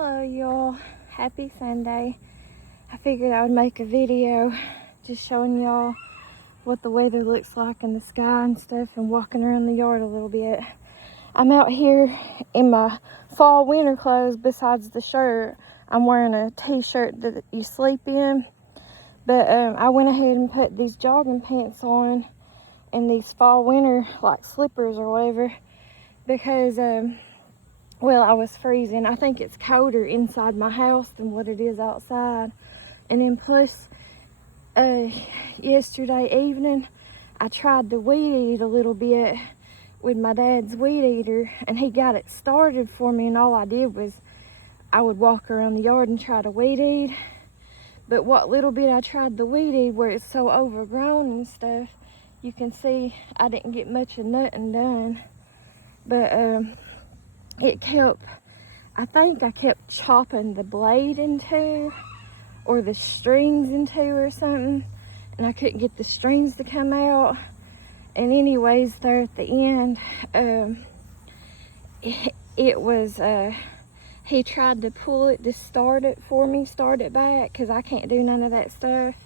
Hello y'all, happy Sunday. I figured I would make a video just showing y'all what the weather looks like in the sky and stuff, and walking around the yard a little bit. I'm out here in my fall winter clothes. Besides the shirt, I'm wearing a t-shirt that you sleep in, but I went ahead and put these jogging pants on and these fall winter like slippers or whatever, because well, I was freezing. I think it's colder inside my house than what it is outside. And then plus, yesterday evening, I tried to weed eat a little bit with my dad's weed eater, and he got it started for me, and all I did was I would walk around the yard and try to weed eat. But what little bit I tried to weed eat, where it's so overgrown and stuff, you can see I didn't get much of nothing done. But it kept, I think I kept chopping the blade in two, or the strings in two or something, and I couldn't get the strings to come out. And anyways, there at the end, it was, he tried to pull it to start it for me, start it back, because I can't do none of that stuff.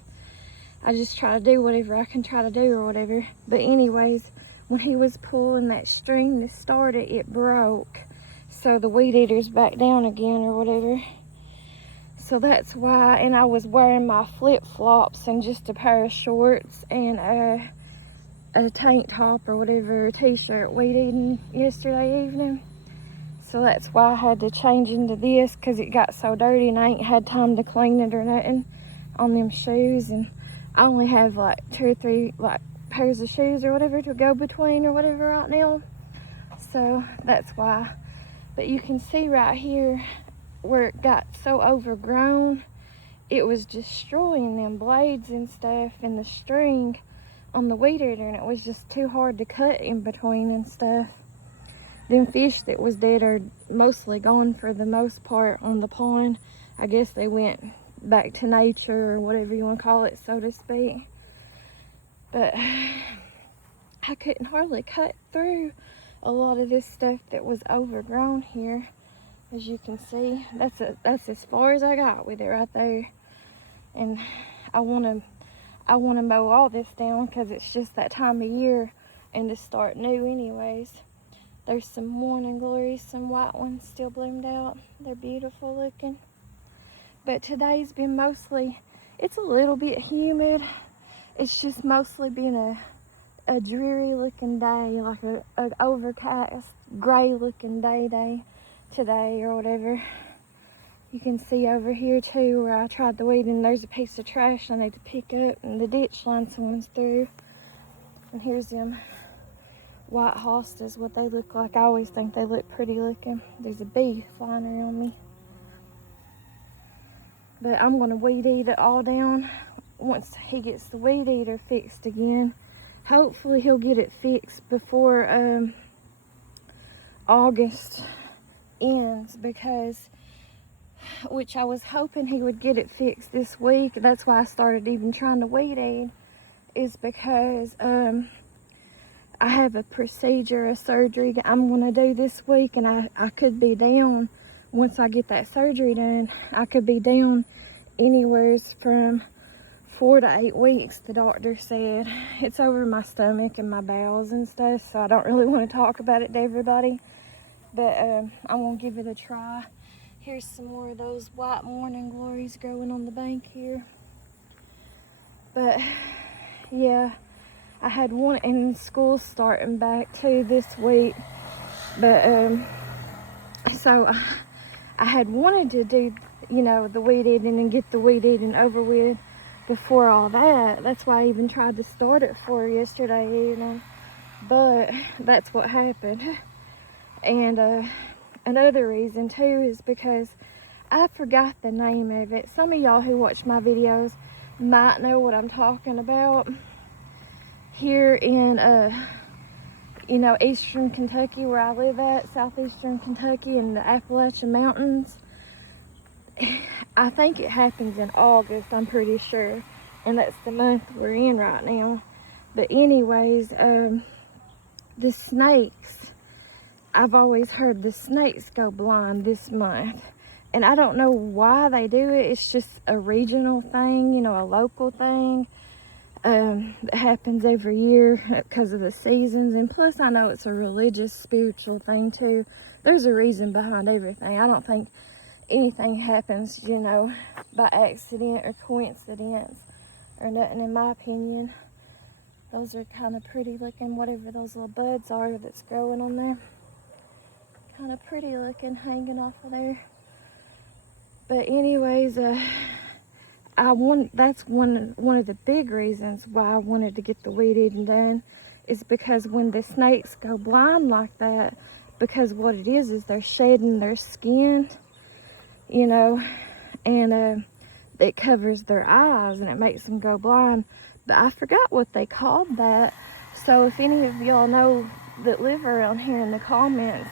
I just try to do whatever I can try to do or whatever. But anyways, when he was pulling that string to start it, it broke. So the weed eater's back down again or whatever. So that's why, and I was wearing my flip-flops and just a pair of shorts and a tank top or whatever, a t-shirt weed eating yesterday evening. So that's why I had to change into this, because it got so dirty and I ain't had time to clean it or nothing on them shoes. And I only have like 2 or 3 like pairs of shoes or whatever to go between or whatever right now. So that's why. But you can see right here where it got so overgrown, it was destroying them blades and stuff and the string on the weed eater, and it was just too hard to cut in between and stuff. Them fish that was dead are mostly gone for the most part on the pond. I guess they went back to nature or whatever you want to call it, so to speak. But I couldn't hardly cut through a lot of this stuff that was overgrown here. As you can see, that's as far as I got with it right there. And I want to mow all this down, because it's just that time of year and to start new anyways. There's some morning glories, some white ones still bloomed out. They're beautiful looking. But today's been mostly, it's a little bit humid. It's just mostly been a dreary looking day, like an overcast, gray looking day today or whatever. You can see over here too where I tried to weed, and there's a piece of trash I need to pick up, and the ditch line someone's through. And here's them white hostas, what they look like. I always think they look pretty looking. There's a bee flying around me. But I'm gonna weed eat it all down once he gets the weed eater fixed again. Hopefully he'll get it fixed before August ends, because, which I was hoping he would get it fixed this week. That's why I started even trying to weed eat, is because I have a procedure, a surgery that I'm gonna do this week, and I could be down, once I get that surgery done, I could be down anywhere from 4 to 8 weeks, the doctor said. It's over my stomach and my bowels and stuff, so I don't really want to talk about it to everybody. But I'm going to give it a try. Here's some more of those white morning glories growing on the bank here. But yeah, I had one, in school starting back too this week. But so I had wanted to do, you know, the weed eating and get the weed eating over with before all that. That's why I even tried to start it for yesterday evening. But that's what happened. And another reason too is because I forgot the name of it. Some of y'all who watch my videos might know what I'm talking about. Here in you know, eastern Kentucky, where I live at, southeastern Kentucky in the Appalachian Mountains, I think it happens in August, I'm pretty sure, and that's the month we're in right now. But anyways, the snakes, I've always heard the snakes go blind this month, And I don't know why they do it. It's just a regional thing, you know, a local thing that happens every year because of the seasons. And plus, I know it's a religious, spiritual thing too. There's a reason behind everything. I don't think anything happens, you know, by accident or coincidence or nothing, in my opinion. Those are kind of pretty looking, whatever those little buds are that's growing on there. Kind of pretty looking, hanging off of there. But anyways, that's one of the big reasons why I wanted to get the weed eating done, is because when the snakes go blind like that, because what it is they're shedding their skin, you know, and it covers their eyes and it makes them go blind. But I forgot what they called that. So if any of y'all know that live around here in the comments,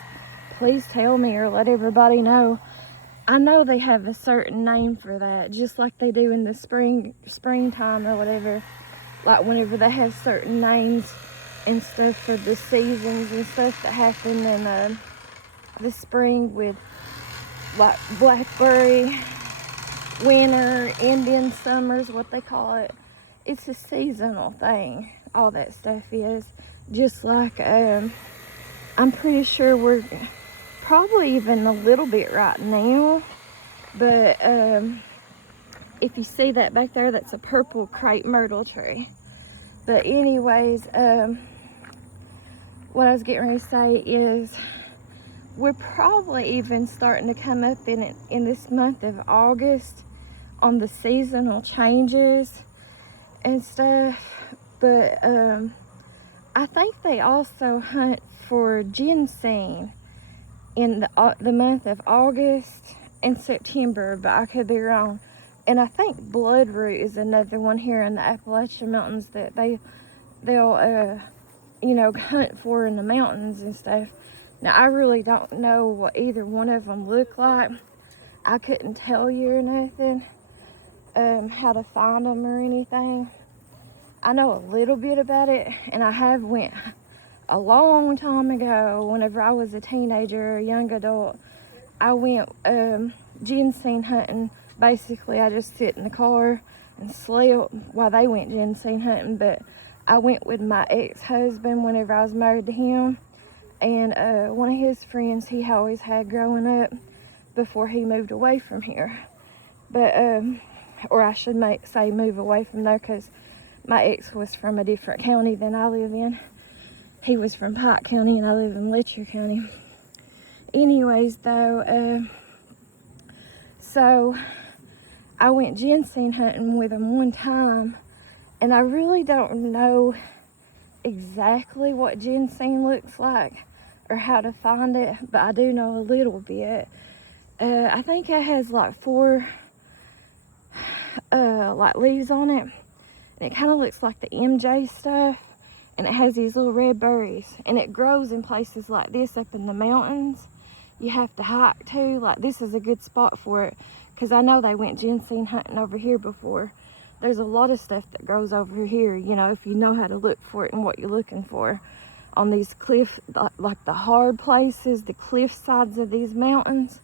please tell me or let everybody know. I know they have a certain name for that, just like they do in the springtime or whatever. Like whenever they have certain names and stuff for the seasons and stuff that happen in the spring, with like blackberry, winter, Indian summers, what they call it. It's a seasonal thing. All that stuff is. Just like I'm pretty sure we're probably even a little bit right now, but if you see that back there, that's a purple crepe myrtle tree. But anyways, what I was getting ready to say is we're probably even starting to come up in this month of August on the seasonal changes and stuff. But I think they also hunt for ginseng in the month of August and September, but I could be wrong. And I think bloodroot is another one here in the Appalachian Mountains that they'll you know, hunt for in the mountains and stuff. Now I really don't know what either one of them look like. I couldn't tell you or nothing how to find them or anything. I know a little bit about it, and I have went a long time ago, whenever I was a teenager or a young adult. I went ginseng hunting. Basically, I just sit in the car and slept while they went ginseng hunting. But I went with my ex-husband whenever I was married to him, and one of his friends he always had growing up before he moved away from here. But or I should say move away from there, because my ex was from a different county than I live in. He was from Pike County and I live in Letcher County. Anyways, though, so I went ginseng hunting with him one time, and I really don't know exactly what ginseng looks like or how to find it, but I do know a little bit. I think it has like 4 like leaves on it, and it kind of looks like the MJ stuff. And it has these little red berries, and it grows in places like this up in the mountains. You have to hike to. Like, this is a good spot for it, because I know they went ginseng hunting over here before. There's a lot of stuff that grows over here, you know, if you know how to look for it and what you're looking for on these like the hard places, the cliff sides of these mountains.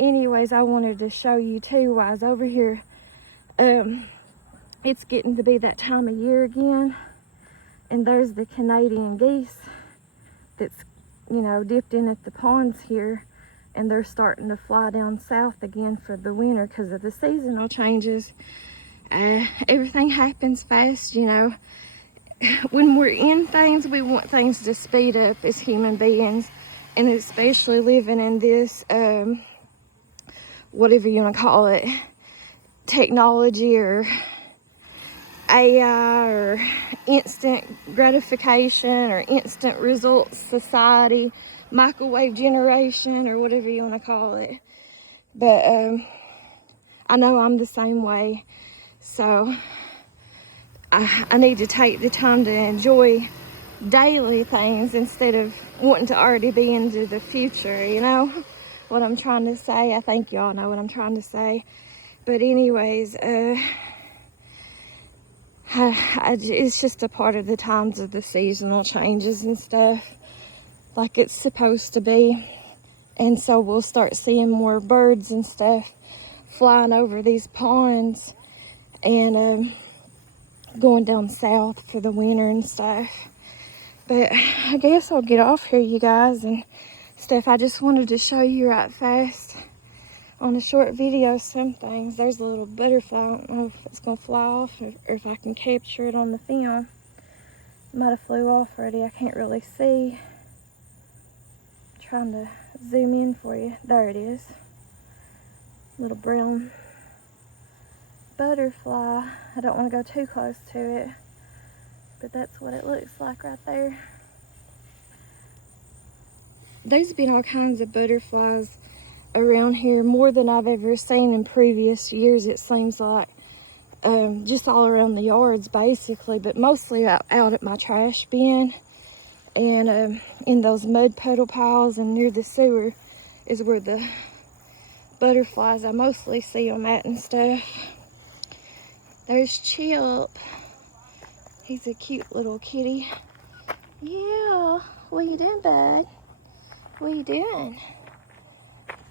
Anyways, I wanted to show you too while I was over here. It's getting to be that time of year again. And there's the Canadian geese that's, you know, dipped in at the ponds here. And they're starting to fly down south again for the winter because of the seasonal changes. Everything happens fast, you know. When we're in things, we want things to speed up as human beings. And especially living in this, whatever you want to call it, technology or AI or instant gratification or instant results society, microwave generation, or whatever you want to call it. But I know I'm the same way, so I need to take the time to enjoy daily things instead of wanting to already be into the future, you know what I'm trying to say. I think y'all know what I'm trying to say. But anyways, it's just a part of the times of the seasonal changes and stuff, like it's supposed to be. And so we'll start seeing more birds and stuff flying over these ponds and going down south for the winter and stuff. But I guess I'll get off here, you guys, and stuff. I just wanted to show you right fast on a short video some things. There's a little butterfly. I don't know if it's going to fly off or if I can capture it on the film. It might have flew off already. I can't really see. I'm trying to zoom in for you. There it is. Little brown butterfly. I don't want to go too close to it, but that's what it looks like right there. There's been all kinds of butterflies around here, more than I've ever seen in previous years, it seems like. Just all around the yards basically, but mostly out at my trash bin and in those mud puddle piles and near the sewer is where the butterflies, I mostly see them at and stuff. There's Chip. He's a cute little kitty. Yeah, what you doing, bud? What you doing?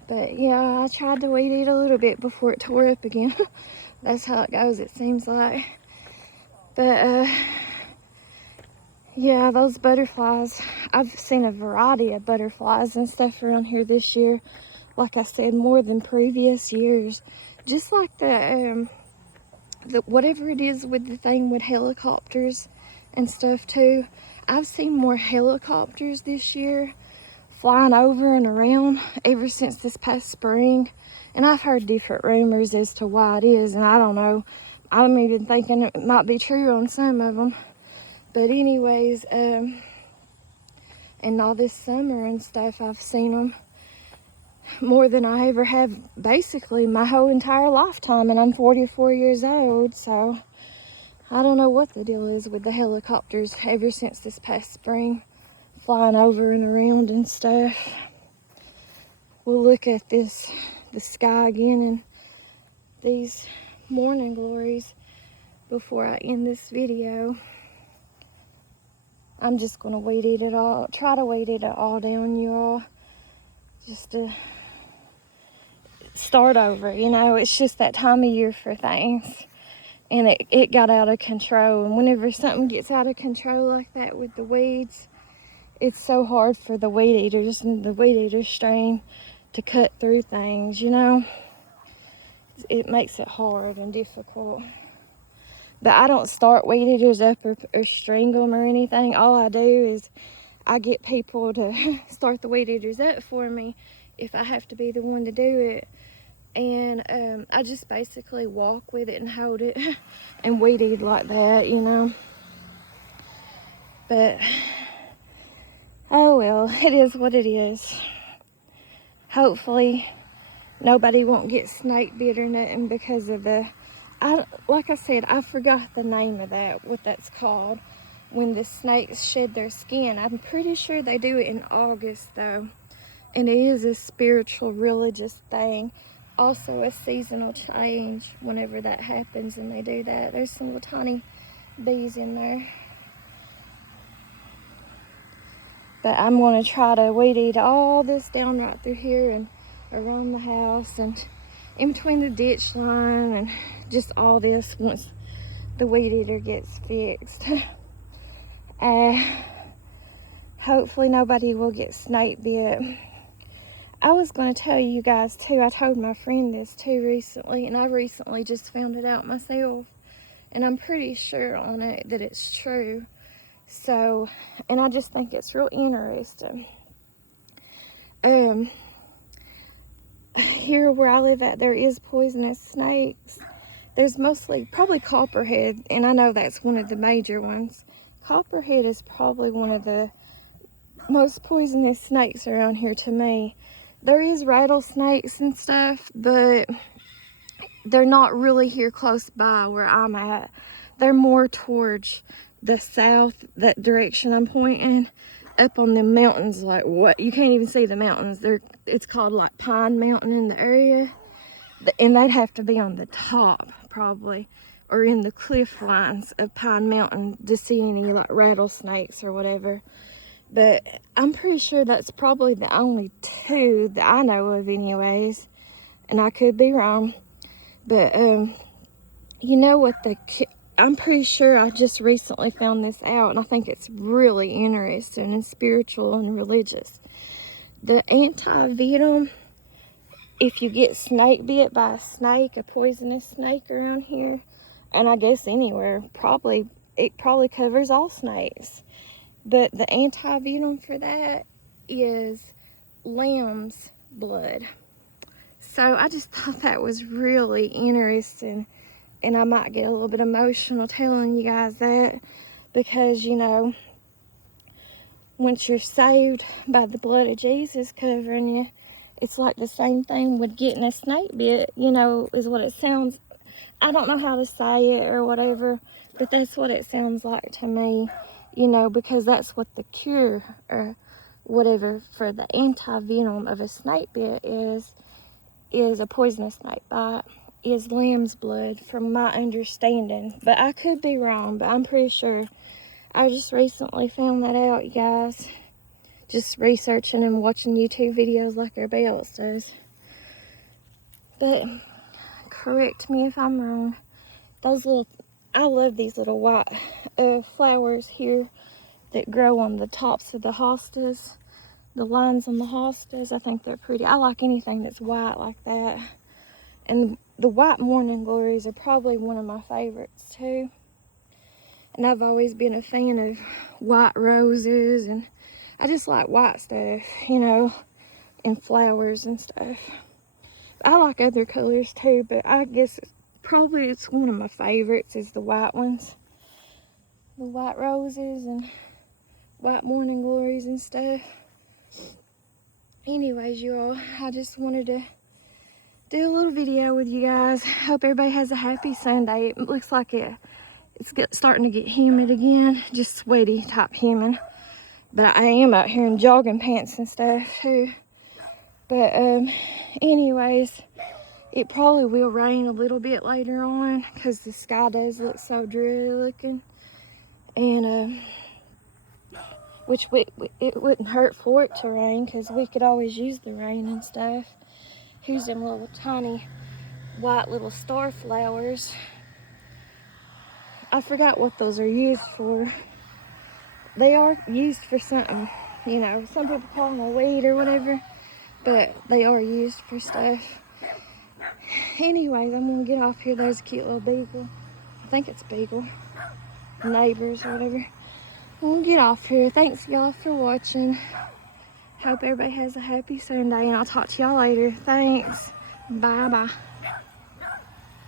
But yeah, I tried to weed eat a little bit before it tore up again. That's how it goes, it seems like. But yeah, those butterflies, I've seen a variety of butterflies and stuff around here this year. Like I said, more than previous years. Just like the whatever it is with the thing with helicopters and stuff too. I've seen more helicopters this year flying over and around ever since this past spring. And I've heard different rumors as to why it is, and I don't know. I'm even thinking it might be true on some of them. But anyways, and all this summer and stuff, I've seen them more than I ever have basically my whole entire lifetime, and I'm 44 years old, so I don't know what the deal is with the helicopters ever since this past spring, flying over and around and stuff. We'll look at the sky again and these morning glories before I end this video. I'm just gonna weed eat it all, try to weed eat it all down, you all, just to start over. You know, it's just that time of year for things, and it got out of control. And whenever something gets out of control like that with the weeds, it's so hard for the weed eaters and the weed eater strain to cut through things, you know. It makes it hard and difficult. But I don't start weed eaters up or strangle them or anything. All I do is I get people to start the weed eaters up for me if I have to be the one to do it. And I just basically walk with it and hold it and weed eat like that, you know. But, oh well, it is what it is. Hopefully nobody won't get snake bit or nothing because of like I said, I forgot the name of that, what that's called, when the snakes shed their skin. I'm pretty sure they do it in August though, and it is a spiritual, religious thing. Also a seasonal change whenever that happens and they do that. There's some little tiny bees in there. But I'm going to try to weed eat all this down right through here and around the house and in between the ditch line and just all this once the weed eater gets fixed. Hopefully nobody will get snake bit. I was going to tell you guys too, I told my friend this too recently, and I recently just found it out myself, and I'm pretty sure on it that it's true. So, and I just think it's real interesting. Here where I live at, there is poisonous snakes. There's mostly probably copperhead, and I know that's one of the major ones. Copperhead is probably one of the most poisonous snakes around here to me. There is rattlesnakes and stuff, but they're not really here close by where I'm at. They're more towards the south, that direction I'm pointing, up on the mountains. Like what, you can't even see the mountains. It's called like Pine Mountain in the area, and they'd have to be on the top probably, or in the cliff lines of Pine Mountain to see any like rattlesnakes or whatever. But I'm pretty sure that's probably the only two that I know of anyways. And I could be wrong. But, you know what I'm pretty sure I just recently found this out, and I think it's really interesting and spiritual and religious. The anti-venom, if you get snake bit by a snake, a poisonous snake around here, and I guess anywhere, it probably covers all snakes. But the anti-venom for that is lamb's blood. So I just thought that was really interesting. And I might get a little bit emotional telling you guys that, because, you know, once you're saved by the blood of Jesus covering you, it's like the same thing with getting a snake bit, you know, is what it sounds. I don't know how to say it or whatever, but that's what it sounds like to me, you know, because that's what the cure or whatever for the anti-venom of a snake bit is a poisonous snake bite, is lamb's blood, from my understanding. But I could be wrong, but I'm pretty sure. I just recently found that out, you guys. Just researching and watching YouTube videos like everybody else does. But correct me if I'm wrong. I love these little white flowers here that grow on the tops of the hostas. The lines on the hostas, I think they're pretty. I like anything that's white like that. And the white morning glories are probably one of my favorites too. And I've always been a fan of white roses, and I just like white stuff, you know, and flowers and stuff. I like other colors too, but I guess it's one of my favorites is the white ones. The white roses and white morning glories and stuff. Anyways, you all, I just wanted to do a little video with you guys. Hope everybody has a happy Sunday. It looks like it's starting to get humid again, just sweaty type humid. But I am out here in jogging pants and stuff too. But anyways, it probably will rain a little bit later on because the sky does look so dreary looking. And which it wouldn't hurt for it to rain, because we could always use the rain and stuff. Here's them little tiny white little star flowers. I forgot what those are used for. They are used for something, you know. Some people call them a weed or whatever, but they are used for stuff. Anyways, I'm gonna get off here. There's a cute little beagle. I think it's beagle. Neighbors or whatever. I'm gonna get off here. Thanks y'all for watching. Hope everybody has a happy Sunday, and I'll talk to y'all later. Thanks. Bye bye.